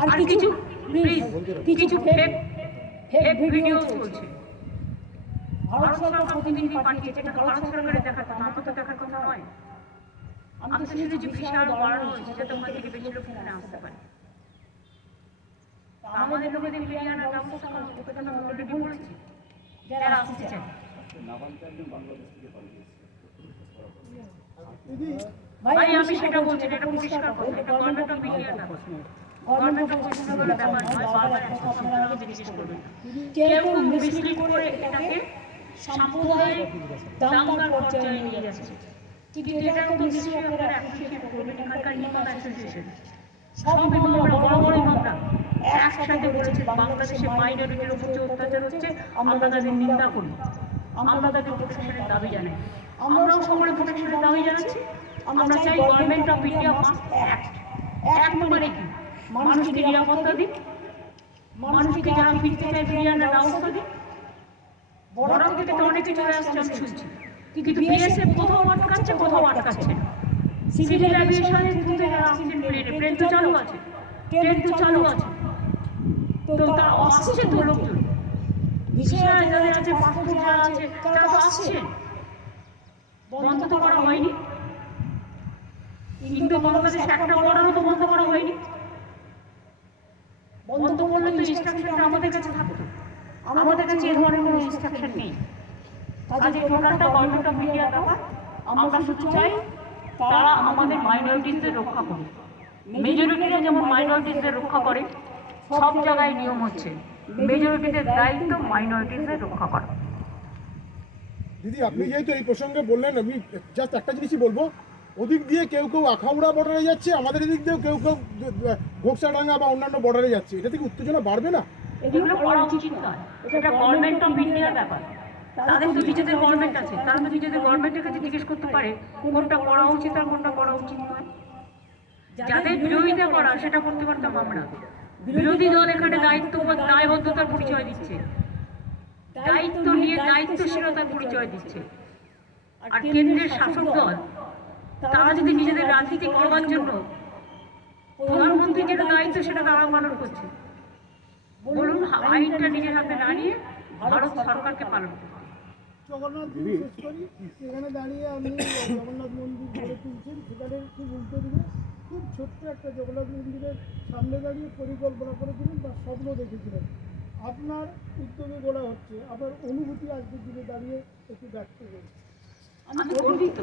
আর কিছু কিছু fake video চলছে। ভারত সরকার প্রতিনিধি পাঠিয়েছে, এটা ভারত সরকারের দেখার কথা, আমার তো দেখার কথা নয়। আমি তো শুনেছি যে বিশাল বাড়ানো হয়েছে যাতে ওখান থেকে বেশি লোক এখানে আসতে পারে। আমাদের লোকেদের মিডিয়া না ব্যবস্থা করা হচ্ছে, কথা আমরা অলরেডি বলেছি যারা আসতে চায়। ভাই আমি সেটা বলছি, এটা পরিষ্কার কথা, এটা গভর্নমেন্ট অফ ইন্ডিয়া না, গভর্নমেন্ট অফ পশ্চিমবঙ্গের ব্যাপার নয়। বারবার একটা আপনারা আমাকে জিজ্ঞেস করবেন, কেউ মিসলিড করে এটাকে সাম্প্রদায়িক দাঙ্গার পর্যায়ে নিয়ে যাচ্ছে। কিন্তু এটার তো নিশ্চয়ই আপনারা অ্যাপ্রিশিয়েট করবেন, এখানকার ইমাম অ্যাসোসিয়েশন সব ইমামরা, বড় বড় ইমামরা একসাথে বলেছে বাংলাদেশে মাইনরিটির উপর যে অত্যাচার হচ্ছে আমরা তাদের নিন্দা করি, আমরা তাদের প্রোটেকশনের দাবি জানাই। আমরাও সকলে প্রোটেকশনের দাবি জানাচ্ছি। আমরা চাই government of India must act. Act মানে কি? মানুষকে নিরাপত্তা দিক, মানুষকে যারা ফিরতে চায় ফিরিয়ে আনার ব্যবস্থা দিক। বর্ডার থেকে তো অনেকে চলে আসছে আমি শুনছি, কিন্তু বিএসএফ কোথাও আটকাচ্ছে, কোথাও আটকাচ্ছে না। সিভিল অ্যাভিয়েশনের থেকে যারা আসছেন প্লেন তো চালু আছে, ট্রেন তো চালু আছে, তো তারা আসছে তো লোকজন, বিশেষজ্ঞ যাদের আছে, পাসপোর্ট যারা আছে তারা তো আসছেন। বন্ধ তো করা হয়নি, ইন্দো বাংলাদেশ একটা বর্ডারও তো বন্ধ করা হয়নি। বন্ধ তো করলে তো ইনস্ট্রাকশনটা আমাদের কাছে থাকতো, আমাদের কাছে এই ধরনের কোনো ইনস্ট্রাকশন নেই। কাজে টোটালটা গভর্নমেন্ট অফ ইন্ডিয়ার ব্যাপার। আমরা শুধু চাই তারা আমাদের মাইনরিটিসদের রক্ষা করে। মেজরিটিরা যেমন মাইনরিটিসদের রক্ষা করে, সব জায়গায় নিয়ম হচ্ছে মেজরিটিদের দায়িত্ব মাইনরিটিসদের রক্ষা করা। দিদি আপনি যেহেতু এই প্রসঙ্গে বললেন, আমি জাস্ট একটা জিনিসই বলবো, ওদিক দিয়ে কেউ কেউ আখাউড়া বর্ডারে যাচ্ছে, আমাদের এদিক দিয়েও কেউ কেউ ঘোকসাডাঙ্গা বা অন্যান্য বর্ডারে যাচ্ছে, এটা থেকে উত্তেজনা বাড়বে না? এগুলো করা উচিত নয়, এটা গভর্নমেন্ট অফ ইন্ডিয়ার ব্যাপার। তাদের তো নিজেদের গভর্নমেন্ট আছে, তারা তো নিজেদের গভর্নমেন্টের কাছে জিজ্ঞেস করতে পারে কোনটা করা উচিত আর কোনটা করা উচিত নয়। যাদের বিরোধিতা করা সেটা করতে পারতাম আমরা। বিরোধী দল এখানে দায়িত্ব বা দায়বদ্ধতার পরিচয় দিচ্ছে, দায়িত্ব নিয়ে দায়িত্বশীলতার পরিচয় দিচ্ছে। আর কেন্দ্রের শাসক দল তারা যদি নিজেদের রাজনীতি করবার জন্য প্রধানমন্ত্রী যেটা দায়িত্ব সেটা তারা পালন করছে, বলুন আইনটা নিজের হাতে না নিয়ে ভারত সরকারকে পালন করছে। জগন্নাথ শেষ করি, সেখানে দাঁড়িয়ে আপনি জগন্নাথ মন্দির গড়ে তুলছেন, সেখানে খুব উল্টো দিকে খুব ছোট্ট একটা জগন্নাথ মন্দিরের সামনে দাঁড়িয়ে পরিকল্পনা করেছিলেন বা স্বপ্ন দেখেছিলেন, আপনার উদ্যোগে গড়া হচ্ছে, আপনার অনুভূতি আজকের দিনে দাঁড়িয়ে একটু ব্যক্ত করুন। আমি গর্বিত